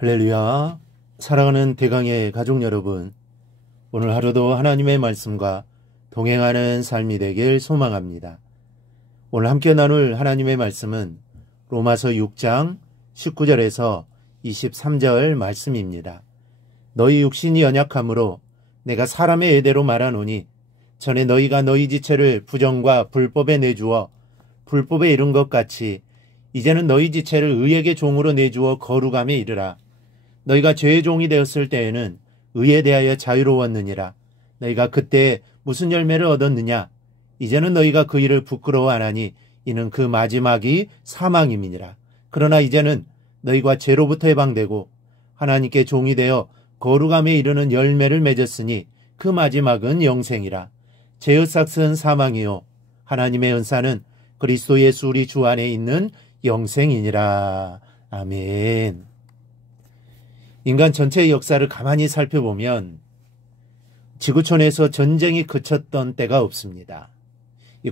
할렐루야. 사랑하는 대강의 가족 여러분, 오늘 하루도 하나님의 말씀과 동행하는 삶이 되길 소망합니다. 오늘 함께 나눌 하나님의 말씀은 로마서 6장 19절에서 23절 말씀입니다. 너희 육신이 연약함으로 내가 사람의 예대로 말하노니 전에 너희가 너희 지체를 부정과 불법에 내주어 불법에 이른 것 같이 이제는 너희 지체를 의에게 종으로 내주어 거룩함에 이르라. 너희가 죄의 종이 되었을 때에는 의에 대하여 자유로웠느니라. 너희가 그때 무슨 열매를 얻었느냐? 이제는 너희가 그 일을 부끄러워 안 하니 이는 그 마지막이 사망임이니라. 그러나 이제는 너희가 죄로부터 해방되고 하나님께 종이 되어 거룩함에 이르는 열매를 맺었으니 그 마지막은 영생이라. 죄의 삭은 사망이요 하나님의 은사는 그리스도 예수 우리 주 안에 있는 영생이니라. 아멘. 인간 전체의 역사를 가만히 살펴보면 지구촌에서 전쟁이 그쳤던 때가 없습니다.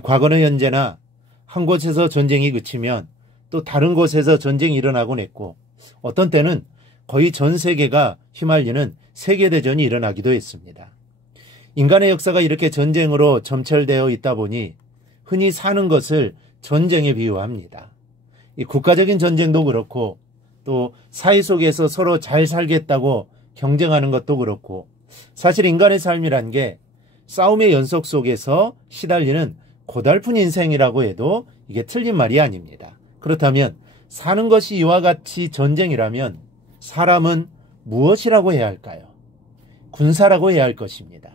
과거는 현재나 한 곳에서 전쟁이 그치면 또 다른 곳에서 전쟁이 일어나곤 했고, 어떤 때는 거의 전 세계가 휘말리는 세계대전이 일어나기도 했습니다. 인간의 역사가 이렇게 전쟁으로 점철되어 있다 보니 흔히 사는 것을 전쟁에 비유합니다. 이 국가적인 전쟁도 그렇고 또 사회 속에서 서로 잘 살겠다고 경쟁하는 것도 그렇고, 사실 인간의 삶이란 게 싸움의 연속 속에서 시달리는 고달픈 인생이라고 해도 이게 틀린 말이 아닙니다. 그렇다면 사는 것이 이와 같이 전쟁이라면 사람은 무엇이라고 해야 할까요? 군사라고 해야 할 것입니다.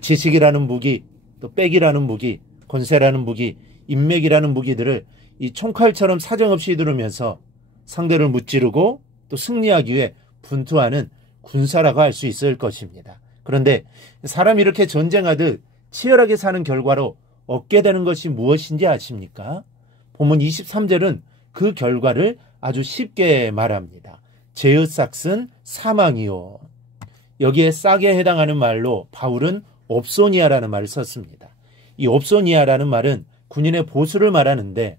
지식이라는 무기, 또 빽이라는 무기, 권세라는 무기, 인맥이라는 무기들을 이 총칼처럼 사정없이 휘두르면서 상대를 무찌르고 또 승리하기 위해 분투하는 군사라고 할 수 있을 것입니다. 그런데 사람이 이렇게 전쟁하듯 치열하게 사는 결과로 얻게 되는 것이 무엇인지 아십니까? 본문 23절은 그 결과를 아주 쉽게 말합니다. 죄의 삭은 사망이요. 여기에 싹에 해당하는 말로 바울은 옵소니아라는 말을 썼습니다. 이 옵소니아라는 말은 군인의 보수를 말하는데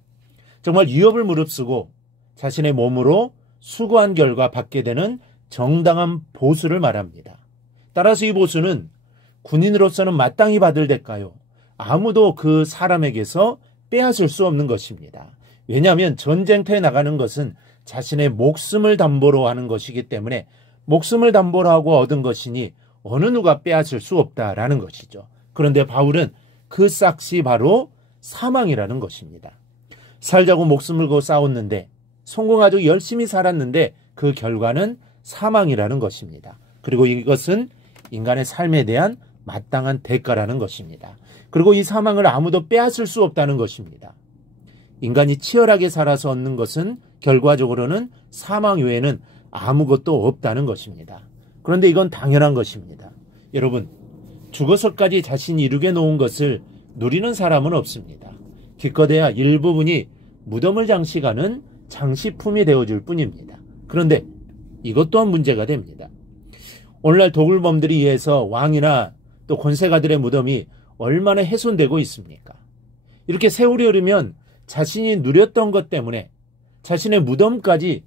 정말 위협을 무릅쓰고 자신의 몸으로 수고한 결과 받게 되는 정당한 보수를 말합니다. 따라서 이 보수는 군인으로서는 마땅히 받을 대가요, 아무도 그 사람에게서 빼앗을 수 없는 것입니다. 왜냐하면 전쟁터에 나가는 것은 자신의 목숨을 담보로 하는 것이기 때문에 목숨을 담보로 하고 얻은 것이니 어느 누가 빼앗을 수 없다라는 것이죠. 그런데 바울은 그 싹이 바로 사망이라는 것입니다. 살자고 목숨을 걸고 싸웠는데 성공하고 열심히 살았는데 그 결과는 사망이라는 것입니다. 그리고 이것은 인간의 삶에 대한 마땅한 대가라는 것입니다. 그리고 이 사망을 아무도 빼앗을 수 없다는 것입니다. 인간이 치열하게 살아서 얻는 것은 결과적으로는 사망 외에는 아무것도 없다는 것입니다. 그런데 이건 당연한 것입니다. 여러분, 죽어서까지 자신이 이루게 놓은 것을 누리는 사람은 없습니다. 기껏해야 일부분이 무덤을 장식하는 장식품이 되어줄 뿐입니다. 그런데 이것 또한 문제가 됩니다. 오늘날 도굴범들에 의해서 왕이나 또 권세가들의 무덤이 얼마나 훼손되고 있습니까? 이렇게 세월이 흐르면 자신이 누렸던 것 때문에 자신의 무덤까지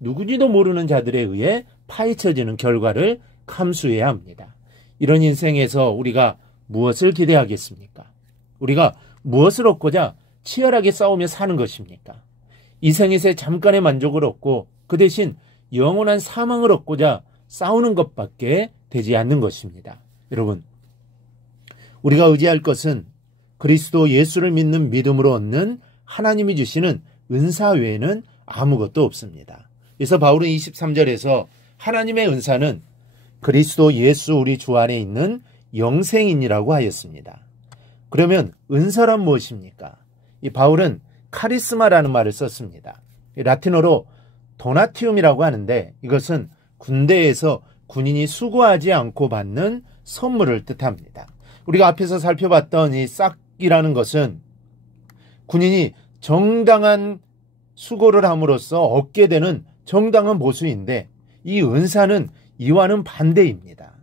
누구지도 모르는 자들에 의해 파헤쳐지는 결과를 감수해야 합니다. 이런 인생에서 우리가 무엇을 기대하겠습니까? 우리가 무엇을 얻고자 치열하게 싸우며 사는 것입니까? 이 생에서 잠깐의 만족을 얻고 그 대신 영원한 사망을 얻고자 싸우는 것밖에 되지 않는 것입니다. 여러분, 우리가 의지할 것은 그리스도 예수를 믿는 믿음으로 얻는 하나님이 주시는 은사 외에는 아무것도 없습니다. 그래서 바울은 23절에서 하나님의 은사는 그리스도 예수 우리 주 안에 있는 영생인이라고 하였습니다. 그러면 은사란 무엇입니까? 이 바울은 카리스마라는 말을 썼습니다. 라틴어로 도나티움이라고 하는데 이것은 군대에서 군인이 수고하지 않고 받는 선물을 뜻합니다. 우리가 앞에서 살펴봤던 이 싹이라는 것은 군인이 정당한 수고를 함으로써 얻게 되는 정당한 보수인데 이 은사는 이와는 반대입니다.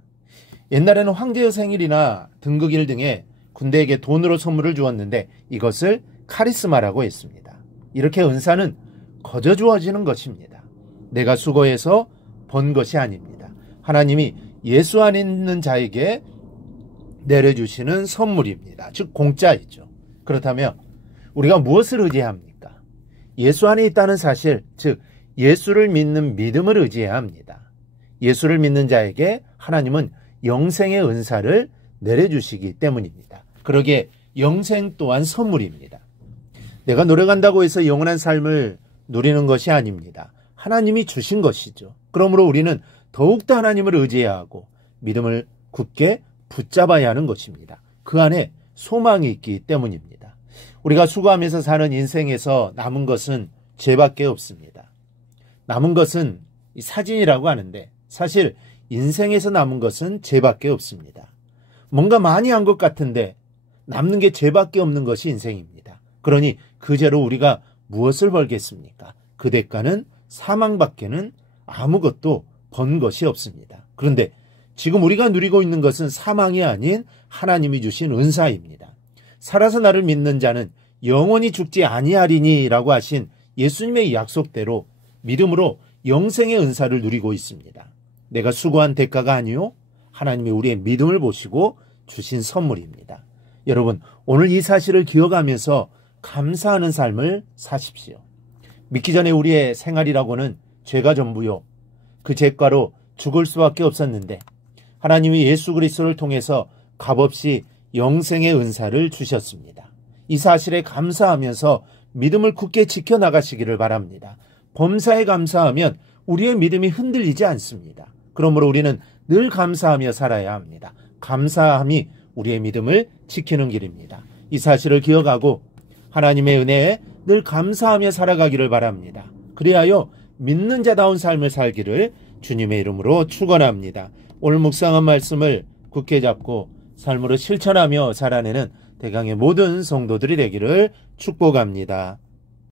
옛날에는 황제의 생일이나 등극일 등에 군대에게 돈으로 선물을 주었는데 이것을 카리스마라고 했습니다. 이렇게 은사는 거저 주어지는 것입니다. 내가 수고해서 번 것이 아닙니다. 하나님이 예수 안에 있는 자에게 내려주시는 선물입니다. 즉 공짜이죠. 그렇다면 우리가 무엇을 의지해야 합니까? 예수 안에 있다는 사실, 즉 예수를 믿는 믿음을 의지해야 합니다. 예수를 믿는 자에게 하나님은 영생의 은사를 내려주시기 때문입니다. 그러기에 영생 또한 선물입니다. 내가 노력한다고 해서 영원한 삶을 누리는 것이 아닙니다. 하나님이 주신 것이죠. 그러므로 우리는 더욱더 하나님을 의지해야 하고 믿음을 굳게 붙잡아야 하는 것입니다. 그 안에 소망이 있기 때문입니다. 우리가 수고하면서 사는 인생에서 남은 것은 죄밖에 없습니다. 남은 것은 사진이라고 하는데 사실 인생에서 남은 것은 죄밖에 없습니다. 뭔가 많이 한 것 같은데 남는 게 죄밖에 없는 것이 인생입니다. 그러니 그 죄로 우리가 무엇을 벌겠습니까? 그 대가는 사망밖에는 아무것도 번 것이 없습니다. 그런데 지금 우리가 누리고 있는 것은 사망이 아닌 하나님이 주신 은사입니다. 살아서 나를 믿는 자는 영원히 죽지 아니하리니라고 하신 예수님의 약속대로 믿음으로 영생의 은사를 누리고 있습니다. 내가 수고한 대가가 아니요 하나님이 우리의 믿음을 보시고 주신 선물입니다. 여러분, 오늘 이 사실을 기억하면서 감사하는 삶을 사십시오. 믿기 전에 우리의 생활이라고는 죄가 전부요. 그 죄가로 죽을 수밖에 없었는데 하나님이 예수 그리스도를 통해서 값없이 영생의 은사를 주셨습니다. 이 사실에 감사하면서 믿음을 굳게 지켜나가시기를 바랍니다. 범사에 감사하면 우리의 믿음이 흔들리지 않습니다. 그러므로 우리는 늘 감사하며 살아야 합니다. 감사함이 우리의 믿음을 지키는 길입니다. 이 사실을 기억하고 하나님의 은혜에 늘 감사하며 살아가기를 바랍니다. 그리하여 믿는 자다운 삶을 살기를 주님의 이름으로 축원합니다. 오늘 묵상한 말씀을 굳게 잡고 삶으로 실천하며 살아내는 대강의 모든 성도들이 되기를 축복합니다.